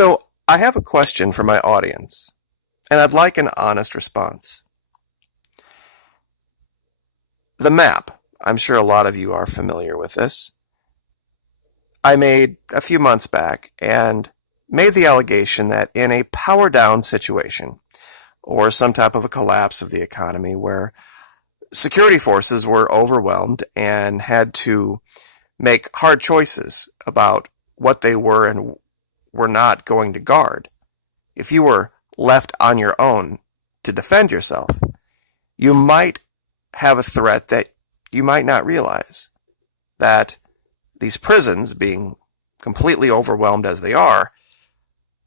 So I have a question for my audience, and I'd like an honest response. The map, I'm sure a lot of you are familiar with this, I made a few months back and made the allegation that in a power down situation or some type of a collapse of the economy where security forces were overwhelmed and had to make hard choices about what they were and were not going to guard. If you were left on your own to defend yourself, you might have a threat that you might not realize. That these prisons, being completely overwhelmed as they are,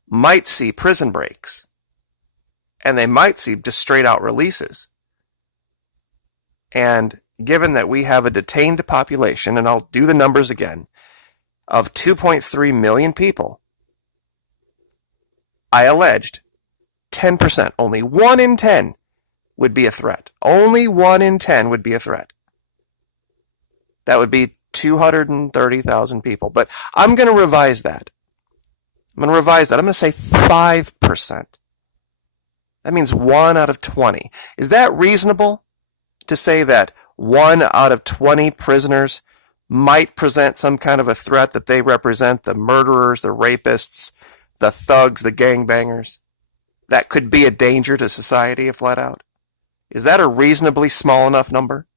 might see prison breaks. And they might see just straight out releases. And given that we have a detained population, and I'll do the numbers again, of 2.3 million people, I alleged 10%, only 1 in 10 would be a threat. Only 1 in 10 would be a threat. That would be 230,000 people. But I'm going to revise that. I'm going to say 5%. That means 1 out of 20. Is that reasonable to say that 1 out of 20 prisoners might present some kind of a threat, that they represent the murderers, the rapists, the thugs, the gangbangers? That could be a danger to society if let out? Is that a reasonably small enough number?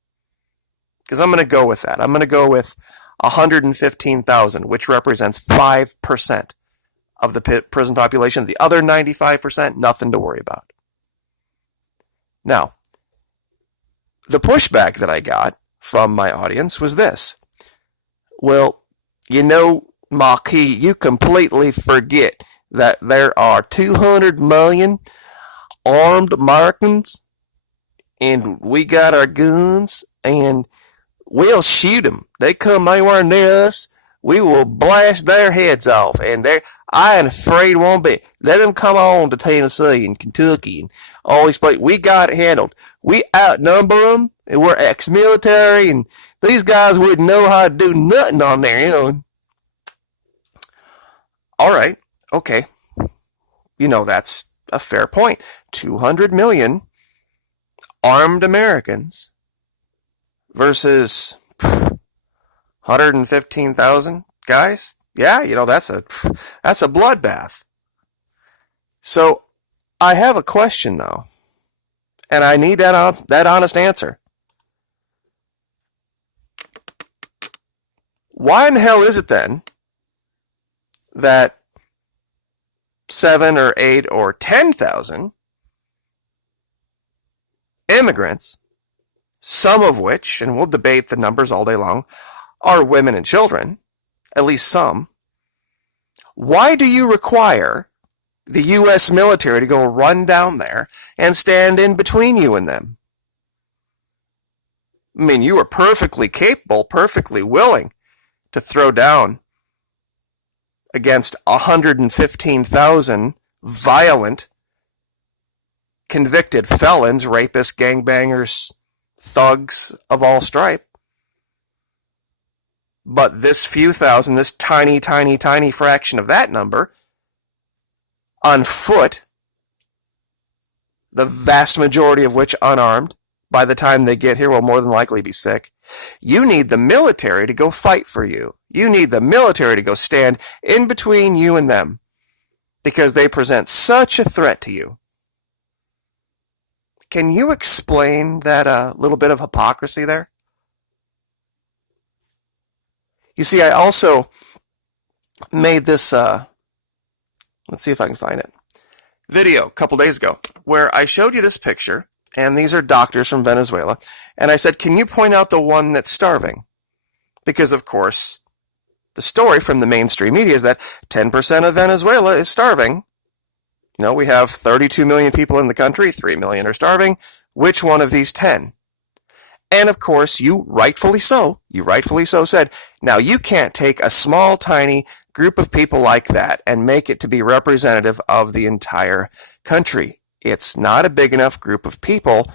Because I'm going to go with that. I'm going to go with 115,000, which represents 5% of the prison population. The other 95%, nothing to worry about. Now, the pushback that I got from my audience was this. Well, you know, Marquis, you completely forget that there are 200 million armed Americans, and we got our guns, and we'll shoot them. They come anywhere near us, we will blast their heads off, and I ain't afraid one bit. Let them come on to Tennessee and Kentucky and all these places. We got it handled. We outnumber them, and we're ex-military, and these guys wouldn't know how to do nothing on their own. All right, okay. You know, that's a fair point. 200 million armed Americans versus 115,000 guys? Yeah, you know, that's a bloodbath. So I have a question, though, and I need that honest answer. Why in the hell is it then that 7 or 8 or 10,000 immigrants, some of which, and we'll debate the numbers all day long, are women and children, at least some, why do you require the U.S. military to go run down there and stand in between you and them? I mean, you are perfectly capable, perfectly willing to throw down against 115,000 violent, convicted felons, rapists, gangbangers, thugs of all stripe. But this few thousand, this tiny, tiny, tiny fraction of that number, on foot, the vast majority of which unarmed, by the time they get here will more than likely be sick. You need the military to go fight for you. You need the military to go stand in between you and them because they present such a threat to you. Can you explain that little bit of hypocrisy there? You see, I also made this, let's see if I can find it, video a couple days ago where I showed you this picture, and these are doctors from Venezuela, and I said, can you point out the one that's starving? Because, of course, the story from the mainstream media is that 10% of Venezuela is starving. You know, we have 32 million people in the country, 3 million are starving. Which one of these 10? And, of course, you rightfully so said, now you can't take a small, tiny group of people like that and make it to be representative of the entire country. It's not a big enough group of people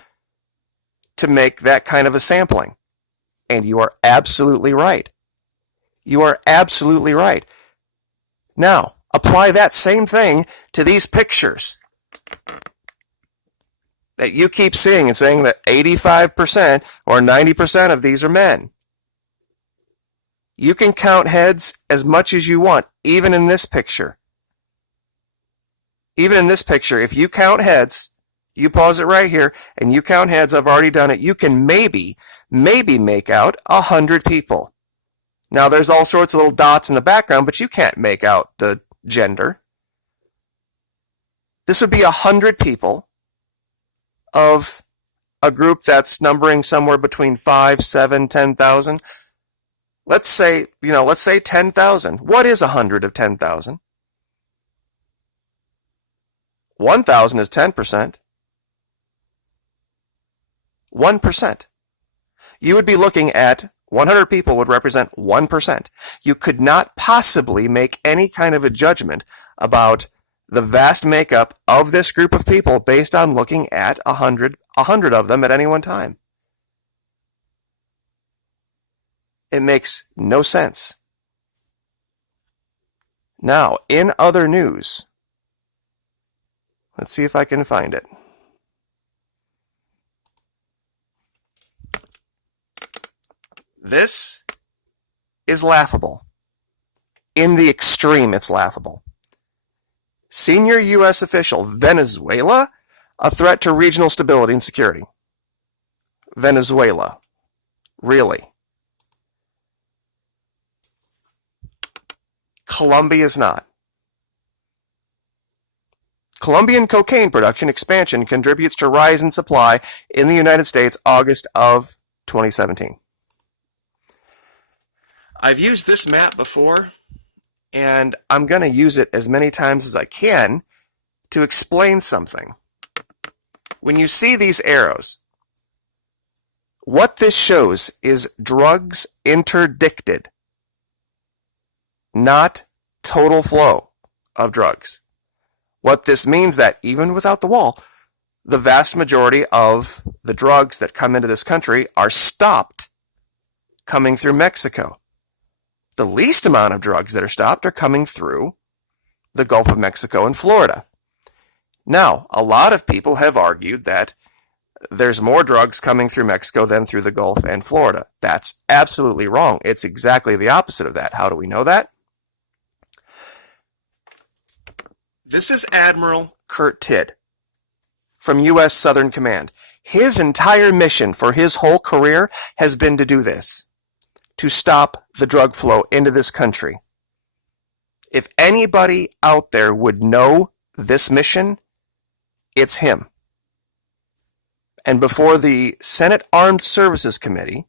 to make that kind of a sampling. And you are absolutely right. You are absolutely right. Now, Apply that same thing to these pictures that you keep seeing and saying that 85% or 90% of these are men. You can count heads as much as you want, even in this picture. Even in this picture, if you count heads, you pause it right here, and you count heads, I've already done it, you can maybe make out 100 people. Now, there's all sorts of little dots in the background, but you can't make out the gender. This would be 100 people of a group that's numbering somewhere between 5, 7, 10,000. Let's say 10,000. What is 100 of 10,000? 1,000 is 10%. 1%. You would be looking at 100 people would represent 1%. You could not possibly make any kind of a judgment about the vast makeup of this group of people based on looking at 100 of them at any one time. It makes no sense. Now, in other news, let's see if I can find it. This is laughable. In the extreme, it's laughable. Senior U.S. official, Venezuela, a threat to regional stability and security. Venezuela. Really? Colombia is not. Colombian cocaine production expansion contributes to rise in supply in the United States, August of 2017. I've used this map before, and I'm going to use it as many times as I can to explain something. When you see these arrows, what this shows is drugs interdicted, not total flow of drugs. What this means that even without the wall, the vast majority of the drugs that come into this country are stopped coming through Mexico. The least amount of drugs that are stopped are coming through the Gulf of Mexico and Florida. Now, a lot of people have argued that there's more drugs coming through Mexico than through the Gulf and Florida. That's absolutely wrong. It's exactly the opposite of that. How do we know that? This is Admiral Kurt Tidd from U.S. Southern Command. His entire mission for his whole career has been to do this, to stop the drug flow into this country. If anybody out there would know this mission, it's him. And before the Senate Armed Services Committee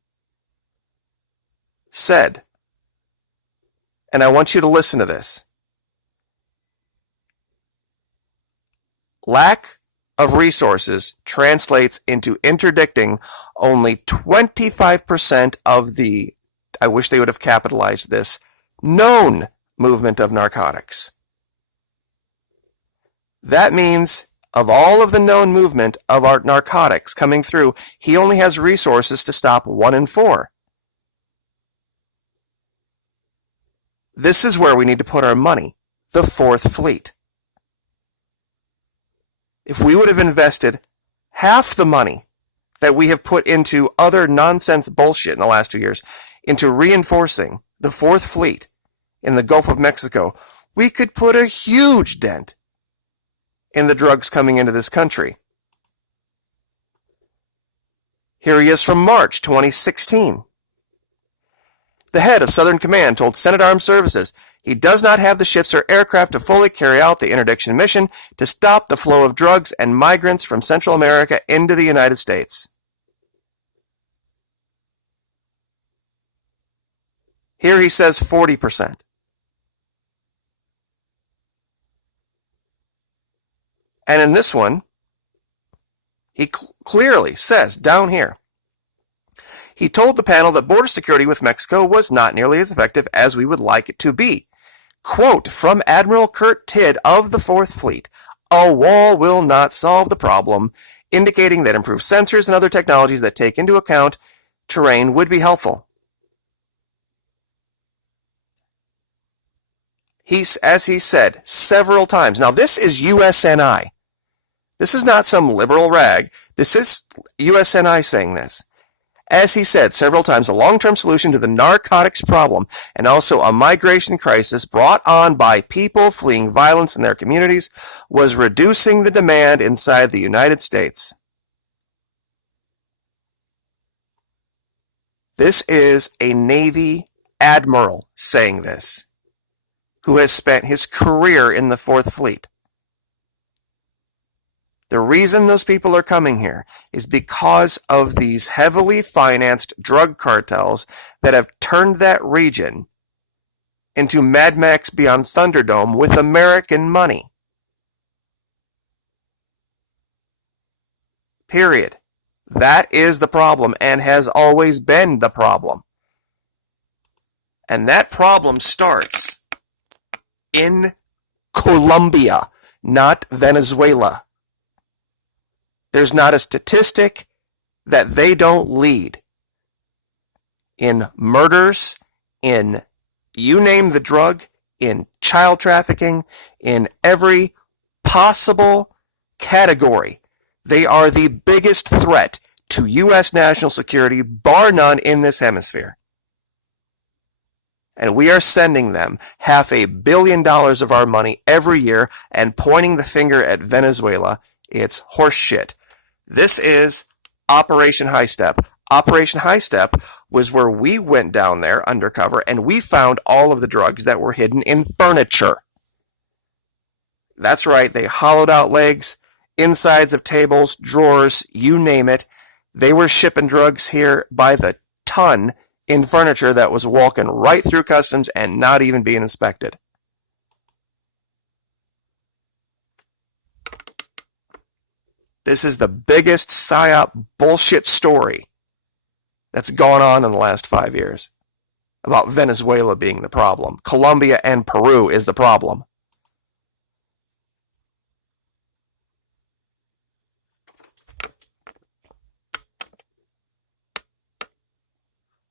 said, and I want you to listen to this, lack of resources translates into interdicting only 25% of the, I wish they would have capitalized this, known movement of narcotics. That means of all of the known movement of our narcotics coming through, he only has resources to stop 1 in 4. This is where we need to put our money, the Fourth Fleet. If we would have invested half the money that we have put into other nonsense bullshit in the last 2 years, into reinforcing the Fourth Fleet in the Gulf of Mexico, we could put a huge dent in the drugs coming into this country. Here he is from March 2016. The head of Southern Command told Senate Armed Services he does not have the ships or aircraft to fully carry out the interdiction mission to stop the flow of drugs and migrants from Central America into the United States. Here he says 40%. And in this one, he clearly says down here, he told the panel that border security with Mexico was not nearly as effective as we would like it to be. Quote from Admiral Kurt Tidd of the Fourth Fleet, "A wall will not solve the problem," indicating that improved sensors and other technologies that take into account terrain would be helpful. As he said several times. Now, this is USNI. This is not some liberal rag. This is USNI saying this. As he said several times, a long-term solution to the narcotics problem and also a migration crisis brought on by people fleeing violence in their communities was reducing the demand inside the United States. This is a Navy admiral saying this, who has spent his career in the Fourth Fleet. The reason those people are coming here is because of these heavily financed drug cartels that have turned that region into Mad Max Beyond Thunderdome with American money. Period. That is the problem and has always been the problem. And that problem starts in Colombia, not Venezuela. There's not a statistic that they don't lead in murders, in you name the drug, in child trafficking, in every possible category. They are the biggest threat to U.S. national security, bar none, in this hemisphere. And we are sending them $500 million of our money every year and pointing the finger at Venezuela. It's horseshit. This is Operation High Step. Operation High Step was where we went down there undercover and we found all of the drugs that were hidden in furniture. That's right, they hollowed out legs, insides of tables, drawers, you name it. They were shipping drugs here by the ton in furniture that was walking right through customs and not even being inspected. This is the biggest PSYOP bullshit story that's gone on in the last 5 years about Venezuela being the problem. Colombia and Peru is the problem.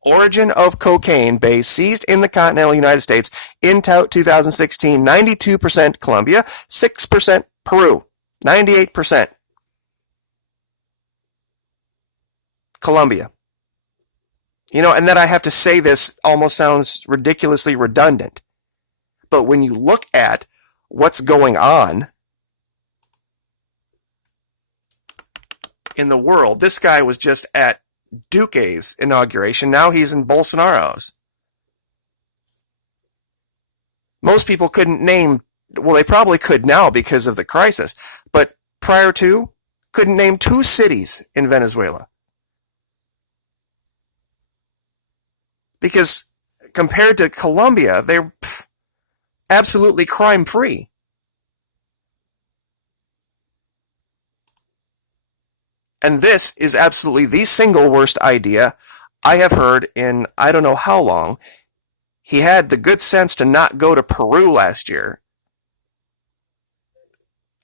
Origin of cocaine base seized in the continental United States in 2016, 92% Colombia, 6% Peru, 98% Colombia. You know, and that I have to say this almost sounds ridiculously redundant. But when you look at what's going on in the world, this guy was just at Duque's inauguration. Now he's in Bolsonaro's. Most people couldn't name, well, they probably could now because of the crisis, but prior to, couldn't name 2 cities in Venezuela. Because compared to Colombia, they're absolutely crime-free. And this is absolutely the single worst idea I have heard in I don't know how long. He had the good sense to not go to Peru last year.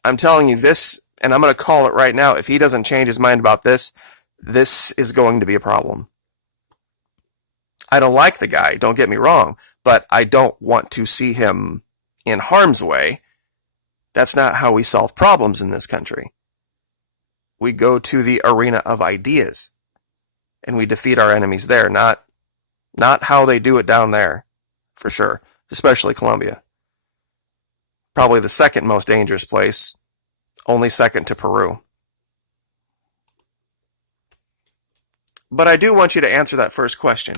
I'm telling you this, and I'm going to call it right now. If he doesn't change his mind about this, this is going to be a problem. I don't like the guy, don't get me wrong, but I don't want to see him in harm's way. That's not how we solve problems in this country. We go to the arena of ideas, and we defeat our enemies there, not how they do it down there, for sure, especially Colombia. Probably the second most dangerous place, only second to Peru. But I do want you to answer that first question.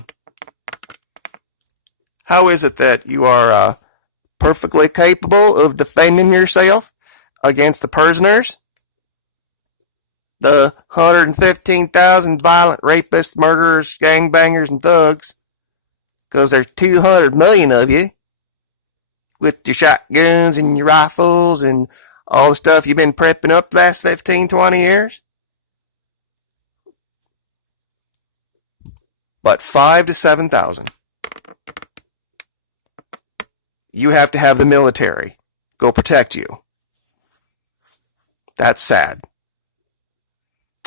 How is it that you are perfectly capable of defending yourself against the prisoners? The 115,000 violent rapists, murderers, gangbangers, and thugs. Because there's 200 million of you. With your shotguns and your rifles and all the stuff you've been prepping up the last 15, 20 years. But 5,000 to 7,000. You have to have the military go protect you. That's sad.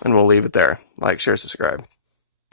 And we'll leave it there. Like, share, subscribe.